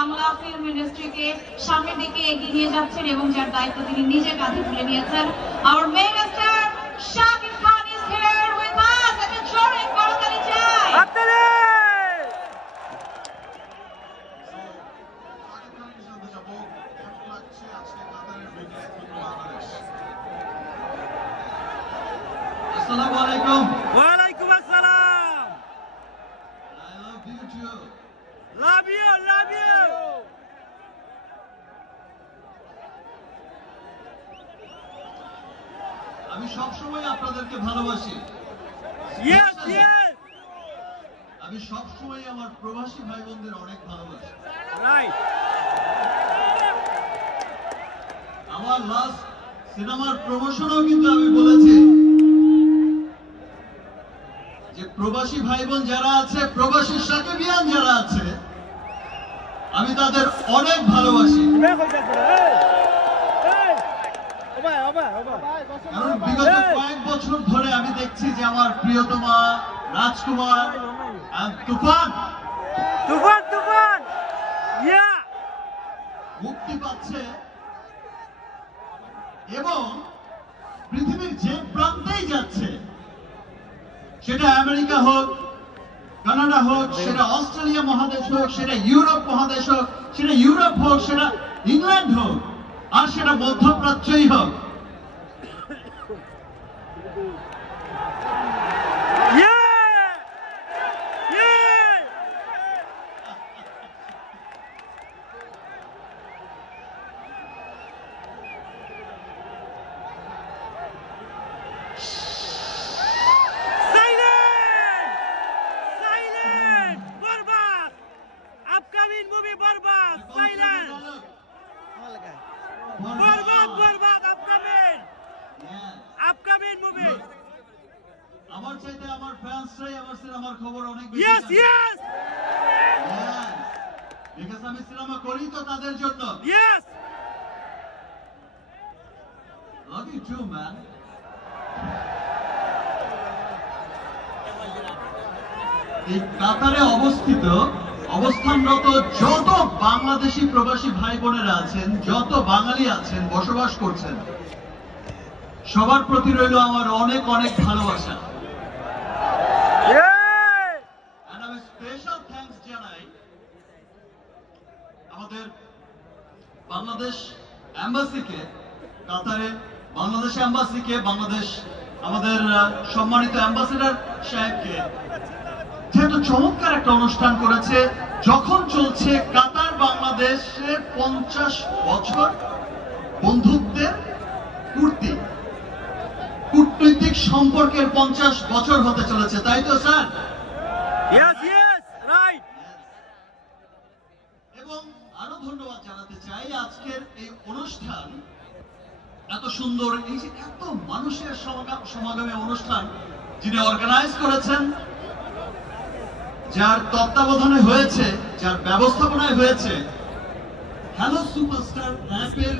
Bangla film ইন্ডাস্ট্রিকে সামনের দিকে এগিয়ে নিয়ে যাচ্ছেন এবং যার দায়িত্ব তিনি নিজে কাঁধে তুলে নিয়েছেন। Our megastar Shakib Khan is here with us. একটা জোরে করতালি চাই। আসসালামু আলাইকুম। ওয়ালাইকুম আসসালাম। I love you too. Love you, love you. আমি সব সময় আপনাদেরকে ভালোবাসি। Yes, yes. আমি সব সময় আমার প্রবাসী ভাই বোনদের অনেক ভালোবাসি। Right. আমার লাস্ট সিনেমার প্রমোশনও কিন্তু আমি বলেছি যে প্রবাসী ভাই বোন যারা আছে, প্রবাসী সাকিবিয়ান যারা আছে, আমি তাদের অনেক ভালোবাসি। কারণ বিগত কয়েক বছর ধরে আমি দেখছি যে আমার প্রিয়তমা রাজকুমার তুফান তুফান তুফান ইয়া মুক্তি পাচ্ছে এবং পৃথিবীর যে প্রান্তেই যাচ্ছে, সেটা আমেরিকা হোক, কানাডা হোক, সেটা অস্ট্রেলিয়া মহাদেশ হোক, সেটা ইউরোপ মহাদেশ হোক, সেটা ইউরোপ হোক, সেটা ইংল্যান্ড হোক, আর সেটা মধ্যপ্রাচ্যই হোক, আমার চাইতে আমার ফ্যান্সরাই আমার সিনেমার খবর অনেক বেশি Yes, yes. বিকজ আমি সিনেমা করি তো তাদের জন্য। Yes. Love you too, man. এই কাতারে অবস্থানরত যত বাংলাদেশি প্রবাসী ভাই বোনেরা আছেন, যত বাঙালি আছেন, বসবাস করছেন, সবার প্রতি রইল আমার অনেক অনেক ভালোবাসা। And আমি স্পেশাল থ্যাঙ্কস জানাই আমাদের বাংলাদেশ এম্বাসিকে, কাতারে বাংলাদেশ এম্বাসিকে, বাংলাদেশ আমাদের সম্মানিত অ্যাম্বাসেডর সাহেবকে, যেহেতু চমৎকার একটা অনুষ্ঠান করেছে। যখন চলছে কাতার বাংলাদেশের 50 বছর বন্ধুত্বের পূর্তি, কূটনৈতিক সম্পর্কের 50 বছর হতে চলেছে, তাই তো স্যার? Yes, yes, right. এবং আরো ধন্যবাদ জানাতে চাই আজকের এই অনুষ্ঠান, এত সুন্দর, এই যে এত মানুষের সমাগমে অনুষ্ঠান যিনি অর্গানাইজ করেছেন, যার তত্ত্বাবধানে হয়েছে, যার ব্যবস্থাপনায় হয়েছে, হ্যালো সুপারস্টার অ্যাপের